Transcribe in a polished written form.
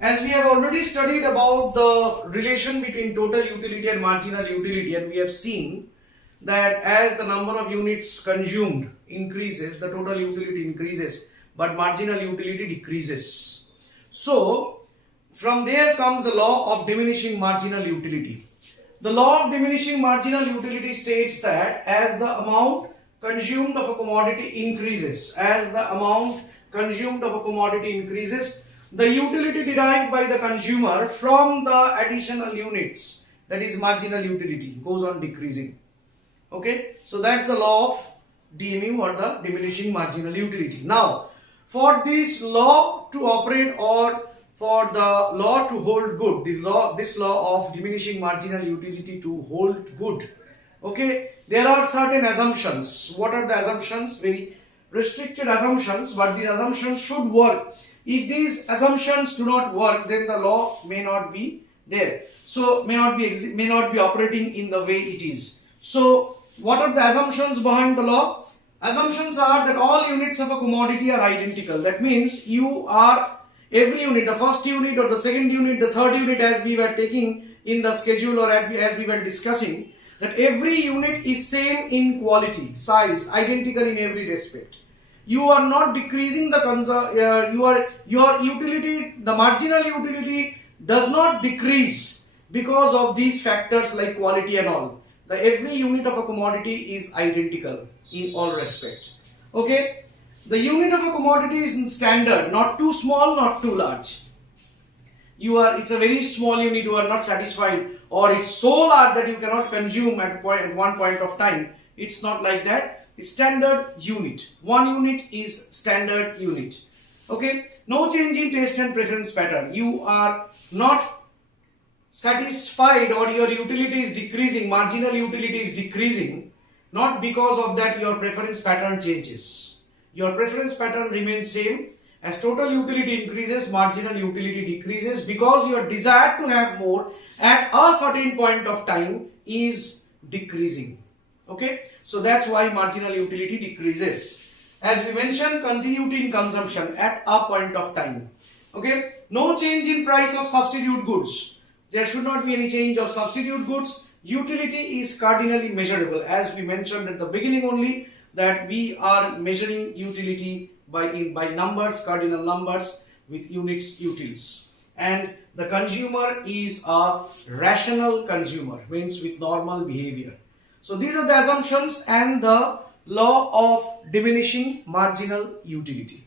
As we have already studied about the relation between total utility and marginal utility, and we have seen that as the number of units consumed increases, the total utility increases, but marginal utility decreases. So, from there comes the law of diminishing marginal utility. The law of diminishing marginal utility states that as the amount consumed of a commodity increases, the utility derived by the consumer from the additional units, that is marginal utility, goes on decreasing. Okay, so that's the law of DMU, or the diminishing marginal utility. Now, for this law to operate, or for the law to hold good, this law of diminishing marginal utility to hold good, okay, there are certain assumptions. What are the assumptions? Very restricted assumptions, but the assumptions should work. If these assumptions do not work, then the law may not be there. So may not be operating in the way it is. So what are the assumptions behind the law? Assumptions are that all units of a commodity are identical. That means every unit, the first unit or the second unit, the third unit, as we were taking in the schedule, or as we were discussing, that every unit is same in quality, size, identical in every respect. You are not decreasing the your utility, the marginal utility does not decrease because of these factors like quality and all. Every unit of a commodity is identical in all respect. Okay, the unit of a commodity is standard, not too small, not too large. It's a very small unit, you are not satisfied, or it's so large that you cannot consume at one point of time. It's not like that. It's standard unit. One unit is standard unit. Okay, no change in taste and preference pattern. You are not satisfied, or your utility is decreasing, marginal utility is decreasing, not because of that your preference pattern changes. Your preference pattern remains same. As total utility increases, marginal utility decreases, because your desire to have more at a certain point of time is decreasing. Okay, so that's why marginal utility decreases. As we mentioned, continuity in consumption at a point of time. Okay, no change in price of substitute goods. There should not be any change of substitute goods. Utility is cardinally measurable, as we mentioned at the beginning only, that we are measuring utility by numbers, cardinal numbers with units utils. And the consumer is a rational consumer, means with normal behavior. So these are the assumptions and the law of diminishing marginal utility.